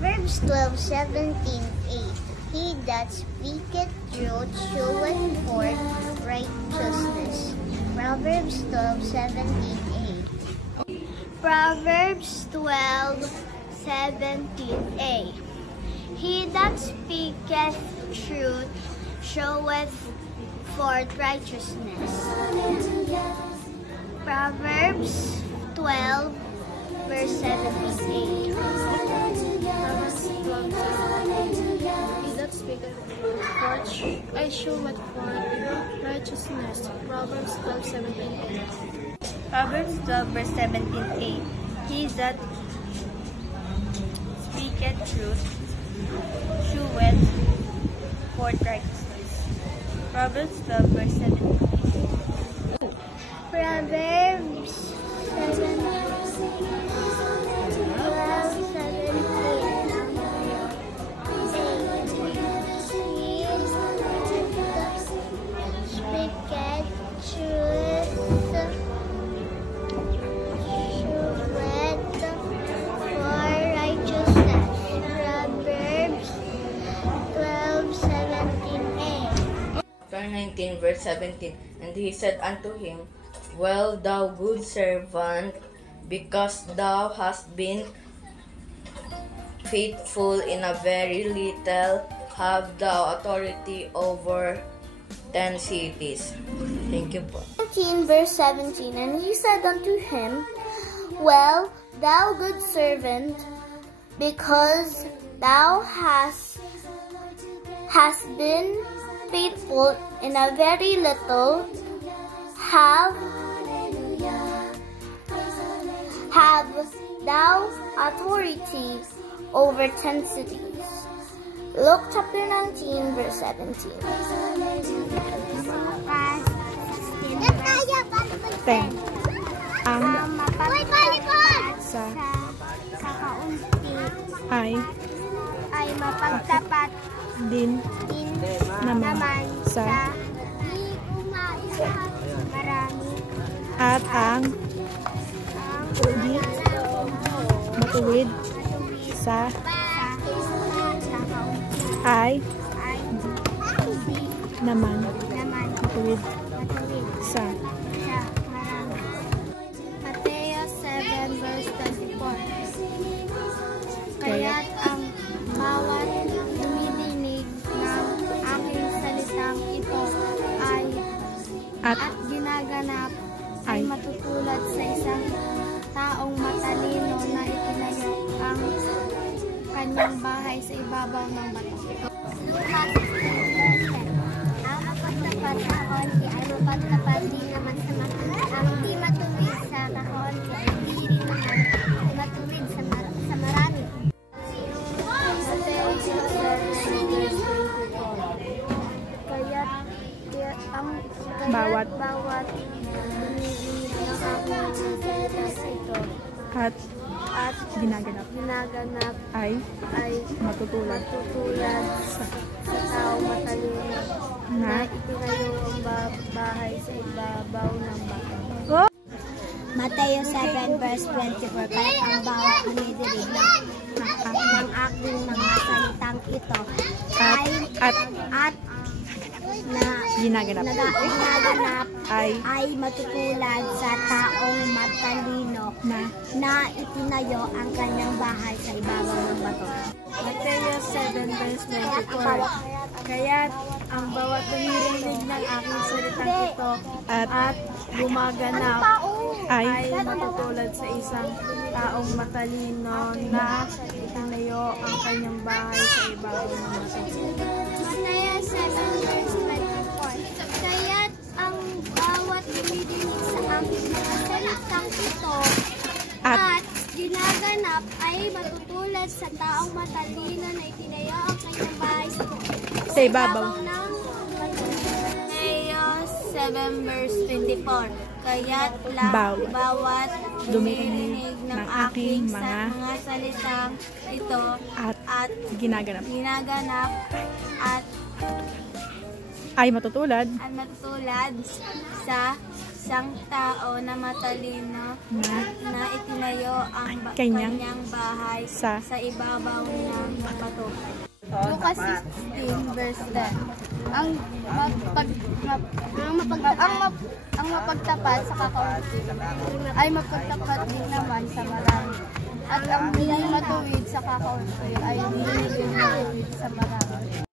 Proverbs 12:17-8. He that speaketh truth showeth forth righteousness. Proverbs 12:17-8. Proverbs 12:17-8. He that speaketh truth showeth forth righteousness. Proverbs 12:17-8. He that speaketh forth showeth forth righteousness. Proverbs 12:17-8. Proverbs 12:17-8. He that speaketh truth showeth forth righteousness. Proverbs 12:17-8. Proverbs 19 verse 17. And he said unto him, Well, thou good servant, because thou hast been faithful in a very little, have thou authority over 10 cities. Thank you po. 19 verse 17. And he said unto him, Well, thou good servant, because thou hast been faithful in a very little, have thou authority over 10 cities. Luke chapter 19 verse 17. 10. Ang sa ay mapagtapat din naman sa marami at ang di matuwid sa ay naman matuwid sa marami. Mateo 7 verse 24. Kaya't ang bawat dumidinig ng aking salitang ito at ginaganap ay matutulad sa isang taong matalino na itinayo ang kanyang bahay sa ibabaw ng bato. Luka 16:10. Ang mapagtapat sa kaunti ay mapagtapat din naman sa marami. Ang di matuwid sa kaunti ay di rin naman matuwid sa marami. bawat dumidinig ng aking salita sa ito at ginaganap ay matutulad sa taong matalino na itinayo ang bahay sa ibabaw ng bato. Mateo 7 verse 24. Kaya ang bawat dumidinig ng aking mga salitang ito at ginaganap ay matutulad sa taong matalino na itinayo ang kanyang bahay sa ibabaw ng bato. Mateo 7 verse 24. Kaya't ang bawat dumirinig ng aking salitang ito at gumaganap ay matutulad sa isang taong matalino na itinayo ang kanyang bahay sa ibabaw ng bato. Mateo 7 verse 24. Kaya't ang bawat dumidinig sa aking mga salitang ito at ginaganap ay matutulad sa taong matalino na itinayo ang kanyang bahay sa ibabaw ng bato. Mateo 7 verse 24. Kaya't bawat dumirinig ng aking mga salitang ito at ginaganap at ay matutulad sa isang tao na matalino na itinayo ang Kanyang kanyang bahay sa ibabaw ng bato. Lucas 16 verse 10. Ang mapagtapat sa kakaunti ay mapagtapat din naman sa marami. At ang hindi matuwid sa kakaunti ay hindi din matuwid sa marami.